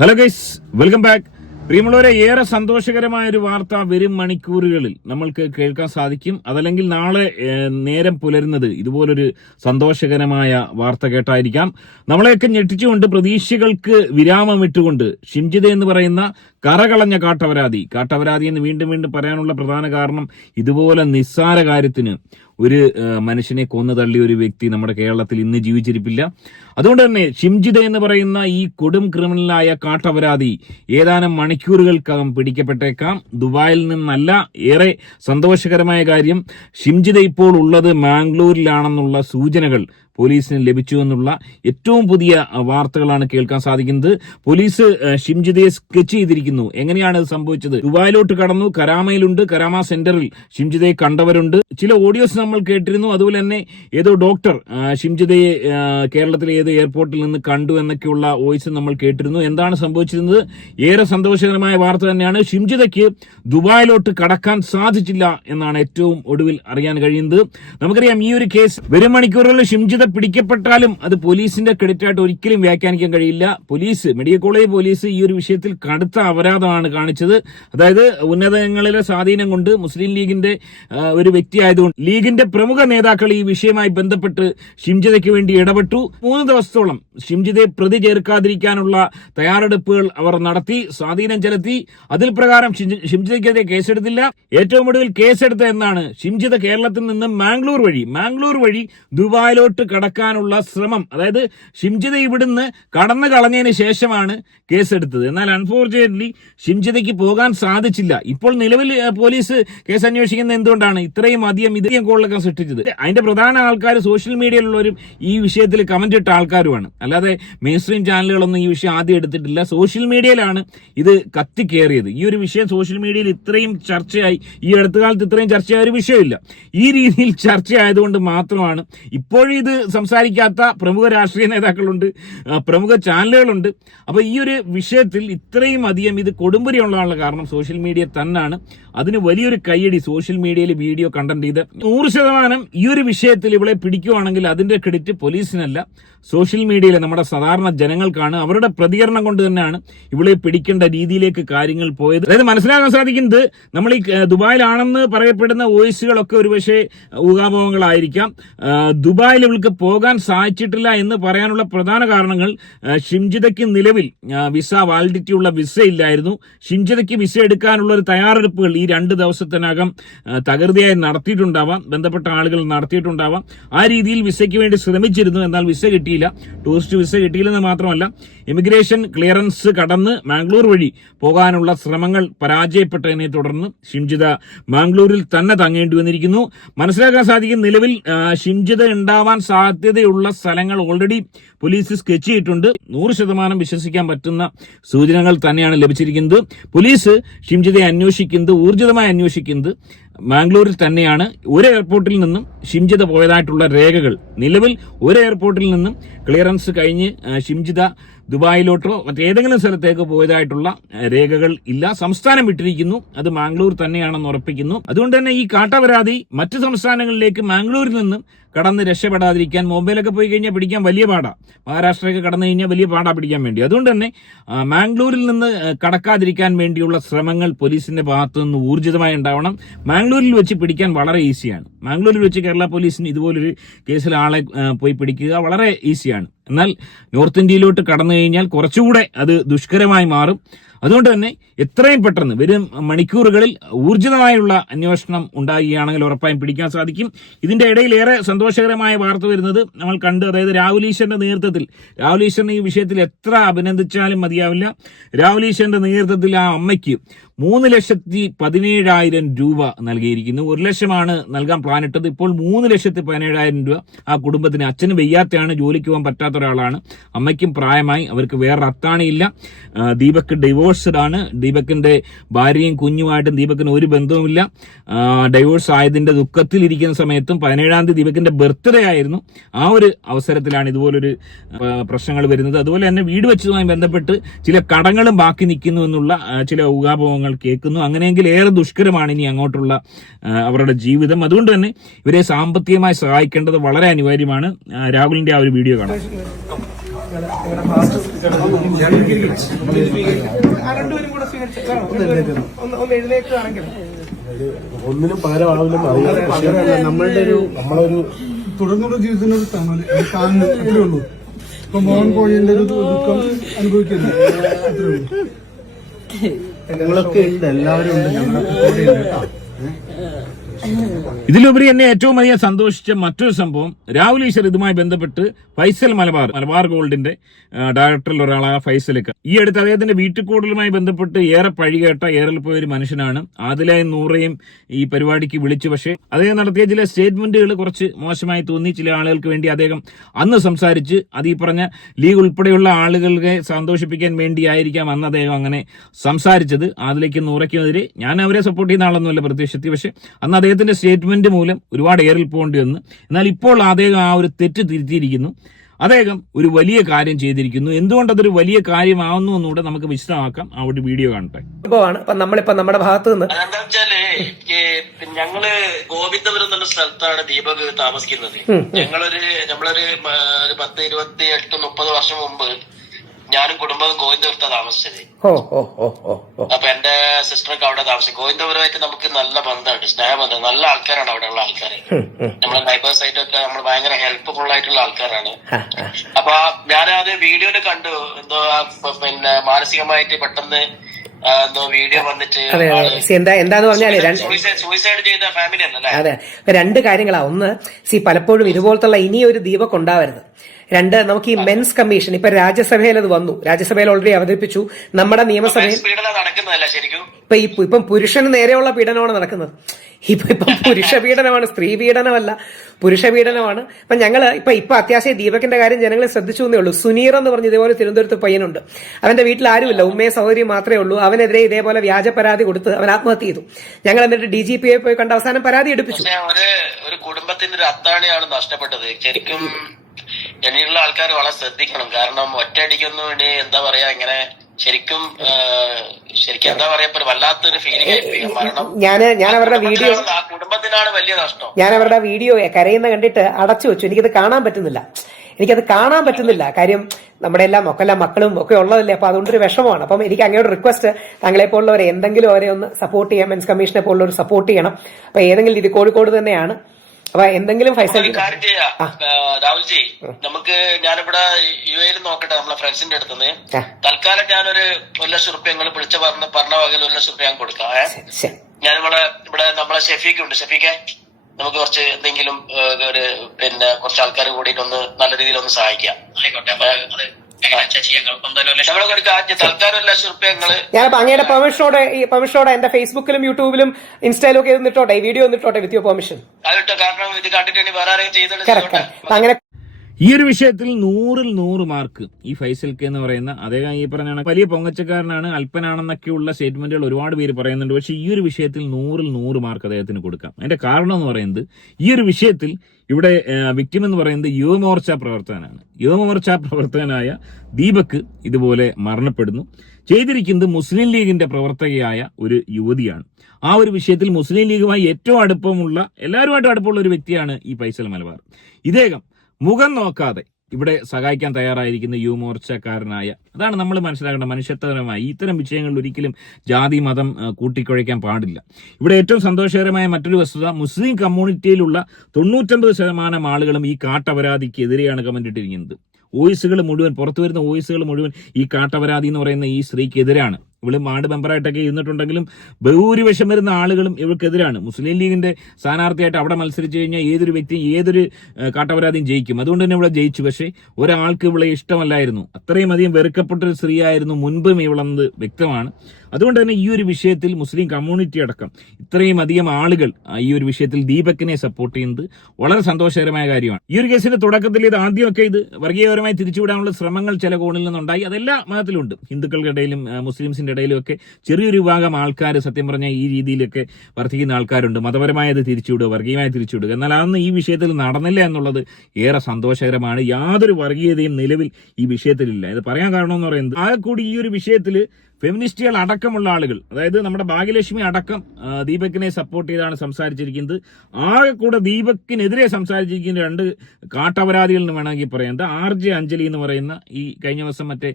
Hello guys, welcome back. പ്രിയമുള്ളവരെ, ഏറെ സന്തോഷകരമായ ഒരു വാർത്ത വരും മണിക്കൂറുകളിൽ നമ്മൾക്ക് കേൾക്കാൻ സാധിക്കും. അതല്ലെങ്കിൽ നാളെ നേരം പുലരുന്നത് ഇതുപോലൊരു സന്തോഷകരമായ വാർത്ത കേട്ടായിരിക്കാം. നമ്മളെയൊക്കെ ഞെട്ടിച്ചുകൊണ്ട് പ്രതീക്ഷകൾക്ക് വിരാമമിട്ടുകൊണ്ട് ഷിംജിത എന്ന് പറയുന്ന കറകളഞ്ഞ കാട്ടപരാധി എന്ന് വീണ്ടും വീണ്ടും പറയാനുള്ള പ്രധാന കാരണം ഇതുപോലെ നിസ്സാര കാര്യത്തിന് ഒരു മനുഷ്യനെ കൊന്നു തള്ളിയ ഒരു വ്യക്തി നമ്മുടെ കേരളത്തിൽ ഇന്ന് ജീവിച്ചിരിപ്പില്ല. അതുകൊണ്ട് തന്നെ ഷിംജിത എന്ന് പറയുന്ന ഈ കൊടും ക്രിമിനലായ കാട്ടപരാധി ഏതാനും മണിക്കൂറുകൾക്കകം പിടിക്കപ്പെട്ടേക്കാം. ദുബായിൽ നിന്നല്ല. ഏറെ സന്തോഷകരമായ കാര്യം, ഷിംജിത ഇപ്പോൾ ഉള്ളത് മാംഗ്ലൂരിലാണെന്നുള്ള സൂചനകൾ പോലീസിന് ലഭിച്ചു എന്നുള്ള ഏറ്റവും പുതിയ വാർത്തകളാണ് കേൾക്കാൻ സാധിക്കുന്നത്. പോലീസ് ഷിംജിതയെ സ്കെച്ച് ചെയ്തിരിക്കുന്നു. എങ്ങനെയാണ് ഇത് സംഭവിച്ചത്? ദുബായിലോട്ട് കടന്നു, കരാമയിലുണ്ട്, കരാമ സെന്ററിൽ ഷിംജിതയെ കണ്ടവരുണ്ട്. ചില ഓഡിയോസ് നമ്മൾ കേട്ടിരുന്നു. അതുപോലെ തന്നെ ഏതോ ഡോക്ടർ ഷിംജിതയെ കേരളത്തിലെ ഏത് എയർപോർട്ടിൽ നിന്ന് കണ്ടു എന്നൊക്കെയുള്ള വോയിസ് നമ്മൾ കേട്ടിരുന്നു. എന്താണ് സംഭവിച്ചിരുന്നത്? ഏറെ സന്തോഷകരമായ വാർത്ത തന്നെയാണ്. ഷിംജിതയ്ക്ക് ദുബായിലോട്ട് കടക്കാൻ സാധിച്ചില്ല എന്നാണ് ഏറ്റവും ഒടുവിൽ അറിയാൻ കഴിയുന്നത്. നമുക്കറിയാം, ഈ ഒരു കേസ് വരും മണിക്കൂറുകളിൽ ഷിംജിത പിടിക്കപ്പെട്ടാലും അത് പോലീസിന്റെ ക്രെഡിറ്റ് ആയിട്ട് ഒരിക്കലും വ്യാഖ്യാനിക്കാൻ കഴിയില്ല. മെഡിക്കൽ കോളേജ് പോലീസ് ഈ ഒരു വിഷയത്തിൽ കടുത്ത അപരാധമാണ് കാണിച്ചത്. അതായത് ഉന്നതങ്ങളിലെ സ്വാധീനം കൊണ്ട് മുസ്ലിം ലീഗിന്റെ ഒരു വ്യക്തി ആയതുകൊണ്ട് ലീഗിന്റെ പ്രമുഖ നേതാക്കൾ ഈ വിഷയവുമായി ബന്ധപ്പെട്ട് ഷിംജിതയ്ക്ക് വേണ്ടി ഇടപെട്ടു. 3 ദിവസത്തോളം ഷിംജിതയെ പ്രതി ചേർക്കാതിരിക്കാനുള്ള തയ്യാറെടുപ്പുകൾ അവർ നടത്തി, സ്വാധീനം ചെലുത്തി. അതിൽ പ്രകാരം ഷിംജിതയ്ക്കെതിരെ കേസെടുത്തില്ല. ഏറ്റവും ഒടുവിൽ കേസെടുത്ത എന്നാണ് ഷിംജിത കേരളത്തിൽ നിന്ന് മാംഗ്ലൂർ വഴി ദുബായിലോട്ട് കടക്കാനുള്ള ശ്രമം. അതായത് ഷിംജിത ഇവിടുന്ന് കടന്നു കളഞ്ഞതിന് ശേഷമാണ് കേസെടുത്തത്. എന്നാൽ അൺഫോർച്ചുനേറ്റ്ലി ഷിംജിതയ്ക്ക് പോകാൻ സാധിച്ചില്ല. ഇപ്പോൾ നിലവിൽ പോലീസ് കേസ് അന്വേഷിക്കുന്നത് എന്തുകൊണ്ടാണ്? ഇത്രയും അധികം കോളിലൊക്കെ സൃഷ്ടിച്ചത്. അതിന്റെ പ്രധാന ആൾക്കാർ സോഷ്യൽ മീഡിയയിലുള്ളവരും ഈ വിഷയത്തിൽ കമന്റ് ഇട്ട ആൾക്കാരുമാണ്. അല്ലാതെ മെയിൻ സ്ട്രീം ചാനലുകളൊന്നും ഈ വിഷയം ആദ്യം എടുത്തിട്ടില്ല. സോഷ്യൽ മീഡിയയിലാണ് ഇത് കത്തിക്കേറിയത്. ഈ ഒരു വിഷയം സോഷ്യൽ മീഡിയയിൽ ഇത്രയും ചർച്ചയായി, ഈ അടുത്ത കാലത്ത് ഇത്രയും ചർച്ചയായ ഒരു വിഷയമില്ല. ഈ രീതിയിൽ ചർച്ചയായതുകൊണ്ട് മാത്രമാണ് ഇപ്പോഴും ഇത് സംസാരിക്കാത്ത പ്രമുഖ രാഷ്ട്രീയ നേതാക്കളുണ്ട്, പ്രമുഖ ചാനലുകളുണ്ട്. അപ്പൊ ഈ ഒരു വിഷയത്തിൽ ഇത്രയും അധികം ഇത് കൊടുമ്പരി ഉള്ളതാണുള്ള കാരണം സോഷ്യൽ മീഡിയ തന്നെയാണ്. അതിന് വലിയൊരു കയ്യടി സോഷ്യൽ മീഡിയയിൽ വീഡിയോ കണ്ടന്റ് ചെയ്ത് 100% ഈ ഒരു വിഷയത്തിൽ ഇവളെ പിടിക്കുവാണെങ്കിൽ അതിന്റെ ക്രെഡിറ്റ് പോലീസിനല്ല, സോഷ്യൽ മീഡിയയിലെ നമ്മുടെ സാധാരണ ജനങ്ങൾക്കാണ്. അവരുടെ പ്രതികരണം കൊണ്ട് തന്നെയാണ് ഇവളെ പിടിക്കേണ്ട രീതിയിലേക്ക് കാര്യങ്ങൾ പോയത്. അതായത് മനസ്സിലാക്കാൻ സാധിക്കുന്നത്, നമ്മൾ ഈ ദുബായിലാണെന്ന് പറയപ്പെടുന്ന വോയിസുകളൊക്കെ ഒരുപക്ഷെ ഊഹാപോഹങ്ങളായിരിക്കാം. ദുബായിൽ ഇവൾക്ക് പോകാൻ സാധിച്ചിട്ടില്ല എന്ന് പറയാനുള്ള പ്രധാന കാരണങ്ങൾ, ഷിംജിതയ്ക്ക് നിലവിൽ വാലിഡിറ്റി ഉള്ള വിസ ഇല്ലായിരുന്നു. ഷിംജിതയ്ക്ക് വിസ എടുക്കാനുള്ള ഒരു തയ്യാറെടുപ്പുകൾ ഈ 2 ദിവസത്തിനകം തകൃതിയായി നടത്തിയിട്ടുണ്ടാവാം, ബന്ധപ്പെട്ട ആളുകൾ നടത്തിയിട്ടുണ്ടാവാം. ആ രീതിയിൽ വിസയ്ക്ക് വേണ്ടി ശ്രമിച്ചിരുന്നു. എന്നാൽ വിസ കിട്ടിയില്ല. ടൂറിസ്റ്റ് വിസ കിട്ടിയില്ലെന്ന് മാത്രമല്ല, ഇമിഗ്രേഷൻ ക്ലിയറൻസ് കടന്ന് മാംഗ്ലൂർ വഴി പോകാനുള്ള ശ്രമങ്ങൾ പരാജയപ്പെട്ടതിനെ തുടർന്ന് ഷിംജിത മാംഗ്ലൂരിൽ തന്നെ തങ്ങേണ്ടി വന്നിരിക്കുന്നു. മനസ്സിലാക്കാൻ സാധിക്കും, നിലവിൽ ഷിംജിത ഉണ്ടാവാൻ സാധ്യതയുള്ള സ്ഥലങ്ങൾ ഓൾറെഡി പോലീസ് സ്കെച്ച് ചെയ്തിട്ടുണ്ട്. 100% വിശ്വസിക്കാൻ പറ്റുന്ന സൂചനകൾ തന്നെയാണ് ലഭിച്ചിരിക്കുന്നത്. പോലീസ് ഷിംജിതയെ ഊർജിതമായി അന്വേഷിക്കുന്നത് മാംഗ്ലൂരിൽ തന്നെയാണ്. ഒരു എയർപോർട്ടിൽ നിന്നും ഷിംജിത പോയതായിട്ടുള്ള രേഖകൾ, നിലവിൽ ഒരു എയർപോർട്ടിൽ നിന്നും ക്ലിയറൻസ് കഴിഞ്ഞ് ഷിംജിത ദുബായിലോട്ടോ മറ്റേതെങ്കിലും സ്ഥലത്തേക്ക് പോയതായിട്ടുള്ള രേഖകൾ ഇല്ല. സംസ്ഥാനം വിട്ടിരിക്കുന്നു, അത് മാംഗ്ലൂർ തന്നെയാണെന്ന് ഉറപ്പിക്കുന്നു. അതുകൊണ്ട് തന്നെ ഈ കാട്ടപരാധി മറ്റ് സംസ്ഥാനങ്ങളിലേക്ക് മാംഗ്ലൂരിൽ നിന്നും കടന്ന് രക്ഷപ്പെടാതിരിക്കാൻ, മുംബൈയിലൊക്കെ പോയി കഴിഞ്ഞാൽ പിടിക്കാൻ വലിയ പാടാ, മഹാരാഷ്ട്രയൊക്കെ കടന്നു കഴിഞ്ഞാൽ വലിയ പാടാ പിടിക്കാൻ വേണ്ടി. അതുകൊണ്ട് തന്നെ മാംഗ്ലൂരിൽ നിന്ന് കടക്കാതിരിക്കാൻ വേണ്ടിയുള്ള ശ്രമങ്ങൾ പോലീസിന്റെ ഭാഗത്തു നിന്ന് ഊർജിതമായി ഉണ്ടാവണം. മാംഗ്ലൂരിൽ വെച്ച് പിടിക്കാൻ വളരെ ഈസിയാണ്. മാംഗ്ലൂരിൽ വെച്ച് കേരള പോലീസിന് ഇതുപോലൊരു കേസിൽ ആളെ പോയി പിടിക്കുക വളരെ ഈസിയാണ്. എന്നാൽ നോർത്ത് ഇന്ത്യയിലോട്ട് കടന്നു കഴിഞ്ഞാൽ കുറച്ചുകൂടെ അത് ദുഷ്കരമായി മാറും. അതുകൊണ്ട് തന്നെ എത്രയും പെട്ടെന്ന് വരും മണിക്കൂറുകളിൽ ഊർജിതമായുള്ള അന്വേഷണം ഉണ്ടാകുകയാണെങ്കിൽ ഉറപ്പായും പിടിക്കാൻ സാധിക്കും. ഇതിന്റെ ഇടയിൽ ഏറെ സന്തോഷകരമായ വാർത്ത വരുന്നത് നമ്മൾ കണ്ടു. അതായത് രാഹുൽ ഈശ്വറിന്റെ നേതൃത്വത്തിൽ, രാഹുൽ ഈശ്വറിനെ ഈ വിഷയത്തിൽ എത്ര അഭിനന്ദിച്ചാലും മതിയാവില്ല. രാഹുൽ ഈശ്വറിന്റെ നേതൃത്വത്തിൽ ആ അമ്മയ്ക്ക് 3,17,000 രൂപ നൽകിയിരിക്കുന്നു. 1 ലക്ഷമാണ് നൽകാൻ പ്ലാനിട്ടത്. ഇപ്പോൾ 3,17,000 രൂപ ആ കുടുംബത്തിന്. അച്ഛന് വയ്യാത്തയാണ്, ജോലിക്ക് പോകാൻ പറ്റാത്ത ഒരാളാണ്. അമ്മയ്ക്കും പ്രായമായി, അവർക്ക് വേറെ അത്താണിയില്ല. ദീപക് ഡിവോഴ്സ്ഡ് ആണ്. ദീപകിന്റെ ഭാര്യയും കുഞ്ഞുമായിട്ടും ദീപകിന് ഒരു ബന്ധവുമില്ല. ഡൈവോഴ്സ് ആയതിന്റെ ദുഃഖത്തിൽ ഇരിക്കുന്ന സമയത്തും 17-ാം തീയതി ദീപകിന്റെ ബർത്ത്ഡേ ആയിരുന്നു. ആ ഒരു അവസരത്തിലാണ് ഇതുപോലൊരു പ്രശ്നങ്ങൾ വരുന്നത്. അതുപോലെ തന്നെ വീട് വെച്ചതുമായി ബന്ധപ്പെട്ട് ചില കടങ്ങളും ബാക്കി നിൽക്കുന്നു എന്നുള്ള ചില ഊഹാപോഹങ്ങൾ കേൾക്കുന്നു. അങ്ങനെയെങ്കിൽ ഏറെ ദുഷ്കരമാണ് ഇനി അങ്ങോട്ടുള്ള അവരുടെ ജീവിതം. അതുകൊണ്ട് തന്നെ ഇവരെ സാമ്പത്തികമായി സഹായിക്കേണ്ടത് വളരെ അനിവാര്യമാണ്. രാഹുലിന്റെ ആ ഒരു വീഡിയോ കാണാം. രണ്ടുപേരും കൂടെ ഒന്ന് എഴുന്നേക്കുകയാണെങ്കിൽ ഒന്നിനും പകരമാവില്ലെന്ന് അറിയാം. നമ്മളൊരു തുടർന്നുള്ള ജീവിതത്തിനൊരു താങ്ങ് അത്രേ ഉള്ളൂ. ഇപ്പൊ മോഹൻ കോഴിന്റെ ഒരു ദുഃഖം അനുഭവിക്കുന്നു, അത്രേ ഉള്ളൂ. ഞങ്ങളൊക്കെ ഉണ്ട്, എല്ലാവരും ഉണ്ട്, ഞങ്ങളൊക്കെ കൂടെ ഉണ്ട് കേട്ടോ. ഇതിലുപരി എന്നെ ഏറ്റവും അധികം സന്തോഷിച്ച മറ്റൊരു സംഭവം, രാഹുൽ ഈശ്വർ ഇതുമായി ബന്ധപ്പെട്ട് ഫൈസൽ മലബാർ ഗോൾഡിന്റെ ഡയറക്ടറിൽ ഒരാളായ ഫൈസലൊക്കെ ഈ അടുത്ത് അദ്ദേഹത്തിന്റെ വീട്ടുകൂടലുമായി ബന്ധപ്പെട്ട് ഏറെ പഴികേട്ട ഏറെ പോയ ഒരു മനുഷ്യനാണ്. ആദിലയും നൂറയും ഈ പരിപാടിക്ക് വിളിച്ചു. പക്ഷേ അദ്ദേഹം നടത്തിയ ചില സ്റ്റേറ്റ്മെന്റുകൾ കുറച്ച് മോശമായി തോന്നി. ചില ആളുകൾക്ക് വേണ്ടി അദ്ദേഹം അന്ന് സംസാരിച്ച് അത് ഈ പറഞ്ഞ ലീഗ് ഉൾപ്പെടെയുള്ള ആളുകളെ സന്തോഷിപ്പിക്കാൻ വേണ്ടിയായിരിക്കാം അന്ന് അദ്ദേഹം അങ്ങനെ സംസാരിച്ചത്. ആദിലേക്കും നൂറയ്ക്കുമെതിരെ ഞാൻ അവരെ സപ്പോർട്ട് ചെയ്യുന്ന ആളൊന്നുമല്ല പ്രത്യക്ഷത്തിൽ. പക്ഷെ അന്ന് അദ്ദേഹത്തിന്റെ സ്റ്റേറ്റ്മെന്റ് മൂലം ഒരുപാട് ഏറിൽ പോകേണ്ടി വന്നു. എന്നാൽ ഇപ്പോൾ അദ്ദേഹം ആ ഒരു തെറ്റ് തിരുത്തിയിരിക്കുന്നു. അദ്ദേഹം ഒരു വലിയ കാര്യം ചെയ്തിരിക്കുന്നു. എന്തുകൊണ്ട് അതൊരു വലിയ കാര്യമാവുന്നു എന്നുകൂടെ നമുക്ക് വിശദമാക്കാം. ആ ഒരു വീഡിയോ കാണട്ടെ. നമ്മളിപ്പോ നമ്മുടെ ഭാഗത്ത് നിന്ന് അതെന്താ വെച്ചാല് ഞങ്ങള് ഗോവിന്ദപുരം എന്ന സ്ഥലത്താണ് ദീപക് താമസിക്കുന്നത്. നമ്മളൊരു 10-28-30 വർഷം മുമ്പ് ഞാനും കുടുംബവും ഗോവിന്ദപുരത്താണ് താമസിച്ചത്. അപ്പൊ എന്റെ സിസ്റ്ററൊക്കെ അവിടെ താമസിക്കും. ഗോവിന്ദപുരമായിട്ട് നമുക്ക് നല്ല ബന്ധമുണ്ട്, സ്നേഹബന്ധം. നല്ല ആൾക്കാരാണ് അവിടെ ഉള്ള ആൾക്കാര്. നമ്മളെ നൈബേഴ്സ് ആയിട്ടൊക്കെ നമ്മൾ ഭയങ്കര ഹെൽപ്ഫുൾ ആയിട്ടുള്ള ആൾക്കാരാണ്. അപ്പൊ ഞാനത് വീഡിയോയില് കണ്ടു. എന്തോ പിന്നെ മാനസികമായിട്ട് പെട്ടെന്ന് എന്തോ വീഡിയോ വന്നിട്ട് എന്താന്ന് പറഞ്ഞാല് സൂയിസൈഡ് ചെയ്ത ഫാമിലി അല്ലേ? അതെ, രണ്ട് കാര്യങ്ങളാ. ഒന്ന്, പലപ്പോഴും ഇതുപോലത്തുള്ള ഇനിയൊരു ദീപക് ഉണ്ടാവരുത്. രണ്ട്, നമുക്ക് ഈ മെൻസ് കമ്മീഷൻ ഇപ്പൊ രാജ്യസഭയിൽ അത് വന്നു. രാജ്യസഭയിൽ ഓൾറെഡി അവതരിപ്പിച്ചു. നമ്മുടെ നിയമസഭയിൽ ഇപ്പം പുരുഷന് നേരെയുള്ള പീഡനമാണ് നടക്കുന്നത്. ഇപ്പം പുരുഷ പീഡനമാണ്, സ്ത്രീ പീഡനമല്ല, പുരുഷ പീഡനമാണ്. അപ്പൊ ഞങ്ങള് ഇപ്പൊ അത്യാവശ്യം ദീപകിന്റെ കാര്യം ജനങ്ങളെ ശ്രദ്ധിച്ചു എന്നേ ഉള്ളൂ. സുനീർ എന്ന് പറഞ്ഞ് ഇതേപോലെ തിരുവനന്തപുരത്ത് പയ്യനുണ്ട്. അവന്റെ വീട്ടിൽ ആരുമില്ല, ഉമ്മയും സഹോദരിയും മാത്രമേ ഉള്ളൂ. അവനെതിരെ ഇതേപോലെ വ്യാജ പരാതി കൊടുത്ത് അവൻ ആത്മഹത്യ ചെയ്തു. ഞങ്ങൾ എന്നിട്ട് DGPയെ പോയി കണ്ട അവസാനം പരാതി എടുപ്പിച്ചു. ഒരു കുടുംബത്തിന്റെ ഒരു അത്താണിയാണ് നഷ്ടപ്പെട്ടത്. ശരിക്കും ഇനിയുള്ള ആൾക്കാർ വളരെ ശ്രദ്ധിക്കണം. കാരണം ഒറ്റയടിക്കൊന്നും വേണ്ടി എന്താ പറയാ, ഇങ്ങനെ ശരിക്കും എന്താ പറയാ, വല്ലാത്തൊരു ഫീലിംഗ് ആയിരിക്കും മരണം. ഞാൻ അവരുടെ വീഡിയോ, ആ കുടുംബത്തിനാണ് വലിയ നഷ്ടം. ഞാൻ അവരുടെ വീഡിയോ കരയുന്ന കണ്ടിട്ട് അടച്ചു വെച്ചു. എനിക്കത് കാണാൻ പറ്റുന്നില്ല. കാര്യം നമ്മുടെ എല്ലാം മക്കളും ഒക്കെ ഉള്ളതല്ലേ. അപ്പൊ അതുകൊണ്ടൊരു വിഷമമാണ്. അപ്പം എനിക്ക് അങ്ങോട്ട് റിക്വസ്റ്റ്, താങ്കളെ പോലുള്ളവരെ എന്തെങ്കിലും അവരെ ഒന്ന് സപ്പോർട്ട് ചെയ്യാം. മെൻസ് കമ്മീഷനെ പോലുള്ളവർ സപ്പോർട്ട് ചെയ്യണം. അപ്പൊ ഏതെങ്കിലും രീതി കോഴിക്കോട് തന്നെയാണ്. അപ്പൊ എന്തെങ്കിലും കാര്യം ചെയ്യാം രാഹുൽജി, നമുക്ക് ഞാനിവിടെ UAE നോക്കട്ടെ നമ്മളെ ഫ്രണ്ട്സിന്റെ അടുത്തുനിന്ന്. തൽക്കാലം ഞാനൊരു 1 ലക്ഷം റുപ്യ നിങ്ങൾ വിളിച്ച പറഞ്ഞ വകയിൽ 1 ലക്ഷം റുപ്യ ഞാൻ കൊടുക്കാം. ഞാൻ ഇവിടെ നമ്മളെ ഷെഫീക്ക് ഉണ്ട്. ഷെഫീക്കെ, നമുക്ക് കുറച്ച് എന്തെങ്കിലും പിന്നെ കുറച്ച് ആൾക്കാർ കൂടിയിട്ട് ഒന്ന് നല്ല രീതിയിൽ ഒന്ന് സഹായിക്കാം. ആയിക്കോട്ടെ. തൽക്കാലം 1 ലക്ഷം റുപ്യ ഞാനിപ്പോ അങ്ങയുടെ പെർമിഷനോടെ എന്റെ ഫേസ്ബുക്കിലും യൂട്യൂബിലും ഇൻസ്റ്റയിലും ഒക്കെ നിട്ടോട്ടെ, വീഡിയോ നിട്ടോട്ടെ വിത്ത് യുവർ പെർമിഷൻ. കാരണം ഇത് കണ്ടിട്ട് വേറെ ആരെയും ചെയ്തിട്ട് അങ്ങനെ ഈ ഒരു വിഷയത്തിൽ 100-100 മാർക്ക് ഈ ഫൈസൽക്ക് എന്ന് പറയുന്ന അദ്ദേഹം ഈ പറഞ്ഞ വലിയ പൊങ്ങച്ചക്കാരനാണ്, അല്പനാണെന്നൊക്കെയുള്ള സ്റ്റേറ്റ്മെന്റുകൾ ഒരുപാട് പേര് പറയുന്നുണ്ട്. പക്ഷെ ഈ ഒരു വിഷയത്തിൽ 100-100 മാർക്ക് അദ്ദേഹത്തിന് കൊടുക്കാം. അതിന്റെ കാരണം എന്ന് പറയുന്നത്, ഈ ഒരു വിഷയത്തിൽ ഇവിടെ വിക്ടിം എന്ന് പറയുന്നത് യുവമോർച്ച പ്രവർത്തകനാണ്. യുവമോർച്ച പ്രവർത്തകനായ ദീപക് ഇതുപോലെ മരണപ്പെടുന്നു. ചെയ്തിരിക്കുന്നത് മുസ്ലിം ലീഗിന്റെ പ്രവർത്തകയായ ഒരു യുവതിയാണ്. ആ ഒരു വിഷയത്തിൽ മുസ്ലിം ലീഗുമായി ഏറ്റവും അടുപ്പമുള്ള, എല്ലാവരുമായിട്ടും അടുപ്പമുള്ള ഒരു വ്യക്തിയാണ് ഈ ഫൈസൽ മലബാർ. ഇദ്ദേഹം മുഖം നോക്കാതെ ഇവിടെ സഹായിക്കാൻ തയ്യാറായിരിക്കുന്ന യുവമോർച്ചക്കാരനായ, അതാണ് നമ്മൾ മനസ്സിലാക്കേണ്ട. മനുഷ്യത്വപരമായി ഇത്തരം വിഷയങ്ങളിൽ ഒരിക്കലും ജാതി മതം കൂട്ടിക്കുഴയ്ക്കാൻ പാടില്ല. ഇവിടെ ഏറ്റവും സന്തോഷകരമായ മറ്റൊരു വസ്തുത, മുസ്ലിം കമ്മ്യൂണിറ്റിയിലുള്ള 99% ആളുകളും ഈ കാട്ടപരാധിക്കെതിരെയാണ് കമന്റ് ഇട്ടിരിക്കുന്നത്. വോയിസുകൾ മുഴുവൻ, പുറത്തു വരുന്ന വോയിസുകൾ മുഴുവൻ ഈ കാട്ടപരാധി എന്ന് പറയുന്ന ഈ സ്ത്രീക്കെതിരാണ്. ഇവള് വാർഡ് മെമ്പറായിട്ടൊക്കെ ഇരുന്നിട്ടുണ്ടെങ്കിലും ബഹുഭൂരിപക്ഷം വരുന്ന ആളുകളും ഇവൾക്കെതിരാണ്. മുസ്ലിം ലീഗിന്റെ സ്ഥാനാർത്ഥിയായിട്ട് അവിടെ മത്സരിച്ചു കഴിഞ്ഞാൽ ഏതൊരു വ്യക്തിയും ഏതൊരു കാട്ടപരാധിയും ജയിക്കും. അതുകൊണ്ട് തന്നെ ഇവിടെ ജയിച്ചു. പക്ഷേ ഒരാൾക്ക് ഇവളെ ഇഷ്ടമല്ലായിരുന്നു. അത്രയും അധികം വെറുക്കപ്പെട്ടൊരു സ്ത്രീയായിരുന്നു മുൻപും ഇവളെന്നത് വ്യക്തമാണ്. അതുകൊണ്ട് തന്നെ ഈ ഒരു വിഷയത്തിൽ മുസ്ലിം കമ്മ്യൂണിറ്റി അടക്കം ഇത്രയും അധികം ആളുകൾ ഈ ഒരു വിഷയത്തിൽ ദീപകിനെ സപ്പോർട്ട് ചെയ്യുന്നത് വളരെ സന്തോഷകരമായ കാര്യമാണ്. ഈ ഒരു കേസിന്റെ തുടക്കത്തിൽ ഇത് ആദ്യമൊക്കെ ഇത് വർഗീയപരമായി തിരിച്ചുവിടാനുള്ള ശ്രമങ്ങൾ ചില കോണിൽ നിന്നുണ്ടായി. അതെല്ലാ മതത്തിലുണ്ട്. ഹിന്ദുക്കളുടെ ഇടയിലും മുസ്ലിംസിന്റെ ഇടയിലും ഒക്കെ ചെറിയൊരു വിഭാഗം ആൾക്കാർ സത്യം പറഞ്ഞാൽ ഈ രീതിയിലൊക്കെ വർദ്ധിക്കുന്ന ആൾക്കാരുണ്ട്. മതപരമായത് തിരിച്ചുവിടുക, വർഗീയമായി തിരിച്ചുവിടുക. എന്നാൽ അതൊന്നും ഈ വിഷയത്തിൽ നടന്നില്ല എന്നുള്ളത് ഏറെ സന്തോഷകരമാണ്. യാതൊരു വർഗീയതയും നിലവിൽ ഈ വിഷയത്തിലില്ല. ഇത് പറയാൻ കാരണം എന്ന് പറയുന്നത്, ആകെ കൂടി ഈ ഒരു വിഷയത്തിൽ ഫെമിനിസ്റ്റുകൾ അടക്കമുള്ള ആളുകൾ, അതായത് നമ്മുടെ ഭാഗ്യലക്ഷ്മി അടക്കം ദീപകിനെ സപ്പോർട്ട് ചെയ്താണ് സംസാരിച്ചിരിക്കുന്നത്. ആകെ കൂടെ ദീപകിനെതിരെ സംസാരിച്ചിരിക്കുന്ന 2 കാട്ടപരാധികൾ എന്ന് വേണമെങ്കിൽ പറയാം. RJ അഞ്ജലി എന്ന് പറയുന്ന, ഈ കഴിഞ്ഞ ദിവസം മറ്റേ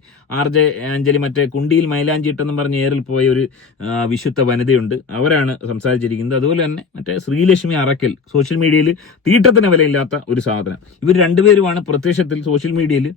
RJ അഞ്ജലി മറ്റേ കുണ്ടിയിൽ മൈലാഞ്ചിട്ടെന്നും പറഞ്ഞ് ഏറിൽ പോയ ഒരു വിശുദ്ധ വനിതയുണ്ട്, അവരാണ് സംസാരിച്ചിരിക്കുന്നത്. അതുപോലെ തന്നെ മറ്റേ ശ്രീലക്ഷ്മി അറക്കൽ, സോഷ്യൽ മീഡിയയിൽ തീട്ടത്തിന് വിലയില്ലാത്ത ഒരു സാധനം. ഇവർ രണ്ടുപേരുമാണ് പ്രത്യക്ഷത്തിൽ സോഷ്യൽ മീഡിയയിൽ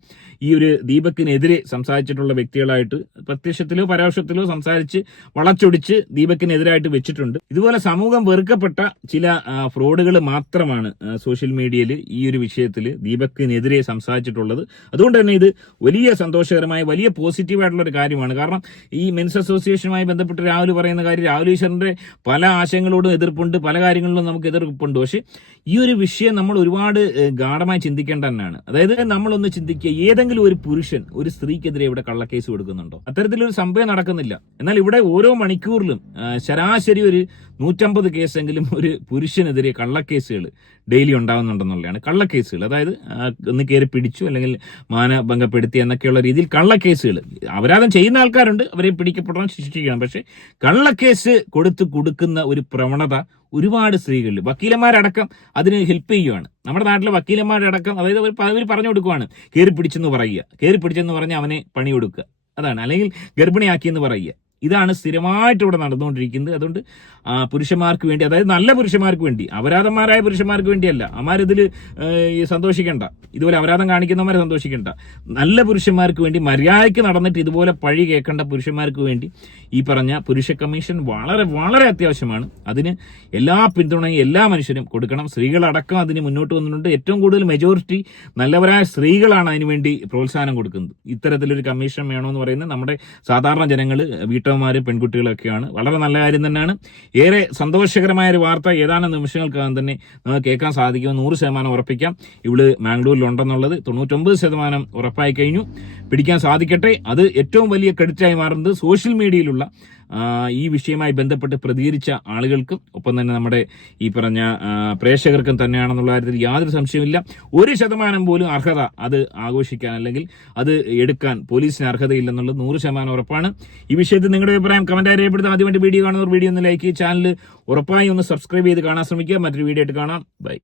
ഈ ഒരു ദീപകിനെതിരെ സംസാരിച്ചിട്ടുള്ള വ്യക്തികളായിട്ട് പ്രത്യക്ഷത്തിലോ പരോക്ഷത്തിലോ സംസാരിച്ച് വളച്ചൊടിച്ച് ദീപകിനെതിരായിട്ട് വെച്ചിട്ടുണ്ട്. ഇതുപോലെ സമൂഹം വെറുക്കപ്പെട്ട ചില ഫ്രോഡുകൾ മാത്രമാണ് സോഷ്യൽ മീഡിയയിൽ ഈ ഒരു വിഷയത്തിൽ ദീപകിനെതിരെ സംസാരിച്ചിട്ടുള്ളത്. അതുകൊണ്ട് തന്നെ ഇത് വലിയ സന്തോഷകരമായ, വലിയ പോസിറ്റീവായിട്ടുള്ള ഒരു കാര്യമാണ്. കാരണം ഈ മെൻസ് അസോസിയേഷനുമായി ബന്ധപ്പെട്ട് രാഹുൽ പറയുന്ന കാര്യം, രാഹുൽ ഈശ്വറിന്റെ പല ആശയങ്ങളോടും എതിർപ്പുണ്ട്, പല കാര്യങ്ങളിലും നമുക്ക് എതിർപ്പുണ്ട്. പക്ഷെ ഈ ഒരു വിഷയം നമ്മൾ ഒരുപാട് ഗാഢമായി ചിന്തിക്കേണ്ട തന്നെയാണ്. അതായത് നമ്മളൊന്ന് ചിന്തിക്കുക, ഏതെങ്കിലും ഒരു പുരുഷൻ ഒരു സ്ത്രീക്കെതിരെ ഇവിടെ കള്ളക്കേസ് കൊടുക്കുന്നുണ്ടോ? അത്തരത്തിലൊരു സംഭവം നടക്കുന്നില്ല. എന്നാൽ ഇവിടെ ഓരോ മണിക്കൂറിലും ശരാശരി ഒരു 150 കേസെങ്കിലും ഒരു പുരുഷനെതിരെ കള്ളക്കേസുകൾ ഡെയിലി ഉണ്ടാകുന്നുണ്ടെന്നുള്ളതാണ്. കള്ളക്കേസുകൾ, അതായത് ഒന്ന് കയറി പിടിച്ചു അല്ലെങ്കിൽ മാനഭംഗപ്പെടുത്തി എന്നൊക്കെയുള്ള രീതിയിൽ കള്ളക്കേസുകൾ. അപരാധം ചെയ്യുന്ന ആൾക്കാരുണ്ട്, അവരെ പിടിക്കപ്പെടണം, ശിക്ഷിക്കണം. പക്ഷെ കള്ളക്കേസ് കൊടുക്കുന്ന ഒരു പ്രവണത ഒരുപാട് സ്ത്രീകളിൽ, വക്കീലന്മാരടക്കം അതിന് ഹെൽപ്പ് ചെയ്യുകയാണ്. നമ്മുടെ നാട്ടിലെ വക്കീലന്മാരടക്കം, അതായത് അവർ പറഞ്ഞു കൊടുക്കുകയാണ്, കയറി പിടിച്ചെന്ന് പറയുക, കയറി പിടിച്ചെന്ന് പറഞ്ഞ് അവനെ പണി കൊടുക്കുക, അതാണ്. അല്ലെങ്കിൽ ഗർഭിണിയാക്കിയെന്ന് പറയുക. ഇതാണ് സ്ഥിരമായിട്ട് ഇവിടെ നടന്നുകൊണ്ടിരിക്കുന്നത്. അതുകൊണ്ട് പുരുഷന്മാർക്ക് വേണ്ടി, അതായത് നല്ല പുരുഷന്മാർക്ക് വേണ്ടി, അപരാധന്മാരായ പുരുഷന്മാർക്ക് വേണ്ടിയല്ല, അമാരിതിൽ സന്തോഷിക്കേണ്ട, ഇതുപോലെ അപരാധം കാണിക്കുന്നവരെ സന്തോഷിക്കേണ്ട. നല്ല പുരുഷന്മാർക്ക് വേണ്ടി, മര്യാദയ്ക്ക് നടന്നിട്ട് ഇതുപോലെ പഴി കേൾക്കേണ്ട പുരുഷന്മാർക്ക് വേണ്ടി ഈ പറഞ്ഞ പുരുഷ കമ്മീഷൻ വളരെ വളരെ അത്യാവശ്യമാണ്. അതിന് എല്ലാ പിന്തുണയും എല്ലാ മനുഷ്യരും കൊടുക്കണം. സ്ത്രീകളടക്കം അതിന് മുന്നോട്ട് വന്നിട്ടുണ്ട്. ഏറ്റവും കൂടുതൽ മെജോറിറ്റി നല്ലവരായ സ്ത്രീകളാണ് അതിനുവേണ്ടി പ്രോത്സാഹനം കൊടുക്കുന്നത്. ഇത്തരത്തിലൊരു കമ്മീഷൻ വേണമെന്ന് പറയുന്നത് നമ്മുടെ സാധാരണ ജനങ്ങൾ, വീട്ടമ്മമാരും പെൺകുട്ടികളൊക്കെയാണ്. വളരെ നല്ല കാര്യം തന്നെയാണ്. ഏറെ സന്തോഷകരമായ ഒരു വാർത്ത ഏതാനും നിമിഷങ്ങൾക്കകം തന്നെ നമുക്ക് കേൾക്കാൻ സാധിക്കും. 100% ഉറപ്പിക്കാം. ഇവള് മാംഗ്ലൂരിലുണ്ടെന്നുള്ളത് 99% ഉറപ്പായി കഴിഞ്ഞു. പിടിക്കാൻ സാധിക്കട്ടെ. അത് ഏറ്റവും വലിയ ക്രെഡിറ്റായി മാറുന്നത് സോഷ്യൽ മീഡിയയിലുള്ള ഈ വിഷയവുമായി ബന്ധപ്പെട്ട് പ്രതികരിച്ച ആളുകൾക്കും ഒപ്പം തന്നെ നമ്മുടെ ഈ പറഞ്ഞ പ്രേക്ഷകർക്കും തന്നെയാണെന്നുള്ള കാര്യത്തിൽ യാതൊരു സംശയമില്ല. 1% പോലും അർഹത അത് ആഘോഷിക്കാൻ അല്ലെങ്കിൽ അത് എടുക്കാൻ പോലീസിന് അർഹതയില്ലെന്നുള്ളത് 100% ഉറപ്പാണ്. ഈ വിഷയത്തിൽ നിങ്ങളുടെ അഭിപ്രായം കമന്റായി രേഖപ്പെടുത്താൻ. ആദ്യമായിട്ട് വീഡിയോ കാണുന്നവർ വീഡിയോ ഒന്ന് ലൈക്ക് ചെയ്ത് ചാനൽ ഉറപ്പായി ഒന്ന് സബ്സ്ക്രൈബ് ചെയ്ത് കാണാൻ ശ്രമിക്കുക. മറ്റൊരു വീഡിയോ ആയിട്ട് കാണാം. ബൈ.